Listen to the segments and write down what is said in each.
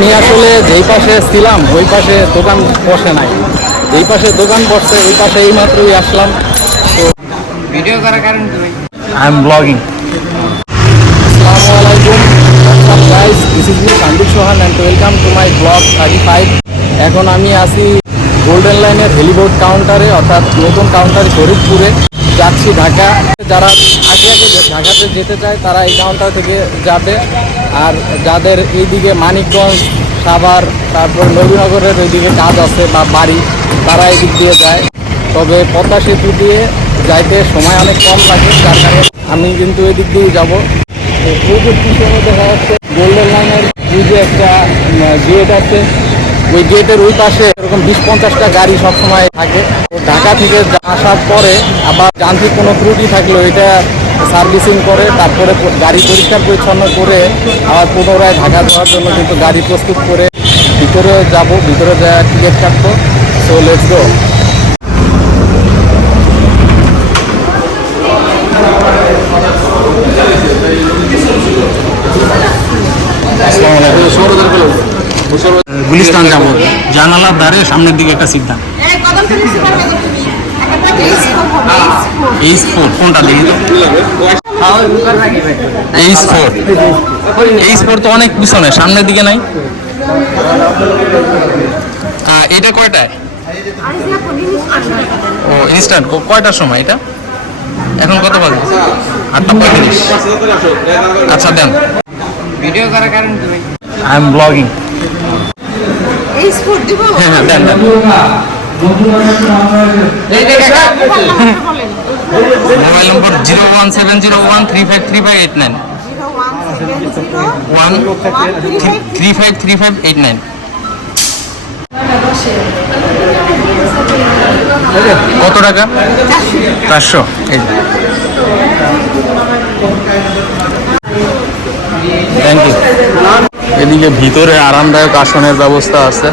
আমি আসলে যেই পাশে ছিলাম ওই পাশে দোকান বসে নাই, যেই পাশে দোকান বসছে ওই পাশে এই মাত্রই আসলাম। তো ভিডিও করার কারণ কি ভাই? I am blogging. আসসালামু আলাইকুম guys, this is me Sandeep Sohan and welcome to my blog 35। এখন আমি আছি গোল্ডেন লাইনের হেলিবোর্ড কাউন্টারে, অর্থাৎ নতুন কাউন্টার ফরিদপুরে। যাচ্ছি ঢাকা। যারা আগে আগে ঢাকাতে যেতে চায় তারা এই কাউন্টার থেকে যাবে, আর যাদের এইদিকে মানিকগঞ্জ, সাভার, তারপর নবীনগরের ওইদিকে কাজ আছে বা বাড়ি, তারা এদিক দিয়ে যায়। তবে পদ্মা সেতু দিয়ে যাইতে সময় অনেক কম লাগে, যার কারণে আমি কিন্তু এদিক দিয়ে যাবো। তো ওই যে পিছনে দেখা যাচ্ছে গোল্ডেন লাইনের ওই যে একটা গেট আছে, ওই গেটের ওই পাশে এরকম 20-50টা গাড়ি সবসময় থাকে। ঢাকা থেকে আসার পরে আবার যান্ত্রিক কোনো ত্রুটি থাকলে এটা সার্ভিসিং করে, তারপরে গাড়ি পরিষ্কার পরিচ্ছন্ন করে আবার পুনরায় ঢাকা যাওয়ার জন্য কিন্তু গাড়ি প্রস্তুত করে ভিতরে যাব, ভিতরে যা টিকিট কাটবো। So let's go. গুলিস্তান যাবো, জানালার ধারে সামনের দিকে একটা সিদ্ধা। এইচ4 কোনটা দেখি তো? এইচ4 তো অনেক পিছনে, সামনের দিকে নাই। এটা কয়টায়? ও ইনস্ট্যান্ট কয়টার সময় এটা? এখন কত বাজে? 8:35। আচ্ছা দেন। ভিডিও করার কারণ কি ভাই? I am blogging. হ্যাঁ হ্যাঁ দেন দেন। মোবাইল নম্বর 01701353589 1353589। কত টাকা? 400। এই থ্যাংক ইউ। এদিকে ভিতরে আরামদায়ক আসনের ব্যবস্থা আছে,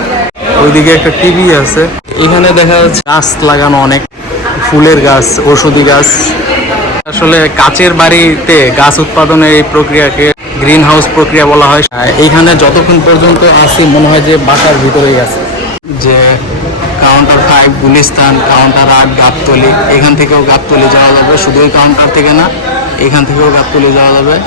ওইদিকে একটা টিভি আছে। এখানে দেখা যাচ্ছে গাছ লাগানো, অনেক ফুলের গাছ, ঔষধি গাছ। আসলে কাচের বাড়িতে গাছ উৎপাদনের এই প্রক্রিয়াকে গ্রিন হাউস প্রক্রিয়া বলা হয়। এইখানে যতক্ষণ পর্যন্ত আসি মনে হয় যে বাসার ভিতরেই আছে। যে কাউন্টার 5 গুলিস্তান, কাউন্টার 8 গাবতলী, এখান থেকেও গাবতলী যাওয়া যাবে। শুধু ওই কাউন্টার থেকে না, এখান থেকেও গাবতলী যাওয়া যাবে।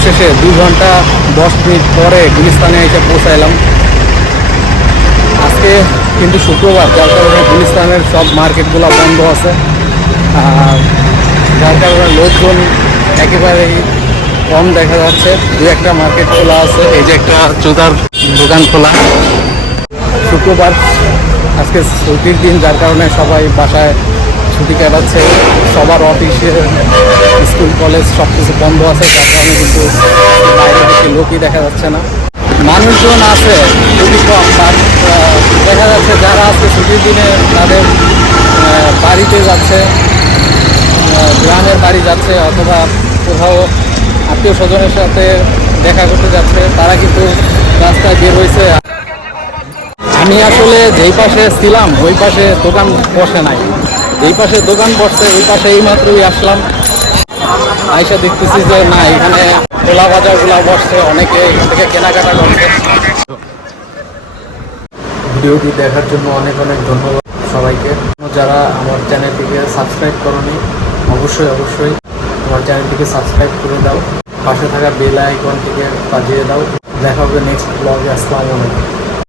অবশেষে 2 ঘন্টা 10 মিনিট পরে গুলিস্তানে এসে পৌঁছাইলাম। আজকে কিন্তু শুক্রবার, যার কারণে গুলিস্তানের সব মার্কেটগুলো বন্ধ আছে, আর যার কারণে লোকজন একেবারেই কম দেখা যাচ্ছে। 2-1টা মার্কেট খোলা আছে, এই যে একটা জুতার দোকান খোলা। শুক্রবার আজকে ছুটির দিন, যার কারণে সবাই বাসায় ছুটি কাটাচ্ছে। সবার অফিসে, স্কুল কলেজ সব কিছু বন্ধ আছে, যার কারণে কিন্তু বাইরে বেশি লোকই দেখা যাচ্ছে না। মানুষজন আছে খুবই কম, বাট দেখা যাচ্ছে যারা আজকে ছুটির দিনে তাদের বাড়িতে যাচ্ছে, গ্রামের বাড়ি যাচ্ছে, অথবা কোথাও আত্মীয় স্বজনের সাথে দেখা করতে যাচ্ছে, তারা কিন্তু রাস্তায় বের হয়েছে। আমি আসলে যেই পাশে ছিলাম ওই পাশে দোকান বসে নাই, যেই পাশে দোকান বসছে ওই পাশে এইমাত্রই আসলাম। আইসা দেখতেছি যে না, এখানে খোলা বাজারগুলো বসছে, অনেকে এখান থেকে কেনাকাটা করছে। ভিডিওটি দেখার জন্য অনেক অনেক ধন্যবাদ সবাইকে। যারা আমার চ্যানেলটিকে সাবস্ক্রাইব করনি, অবশ্যই আমার চ্যানেলটিকে সাবস্ক্রাইব করে দাও, পাশে থাকা বেল আইকনটিকে বাজিয়ে দাও। দেখা হবে নেক্সট ব্লগে। আসসালামু আলাইকুম।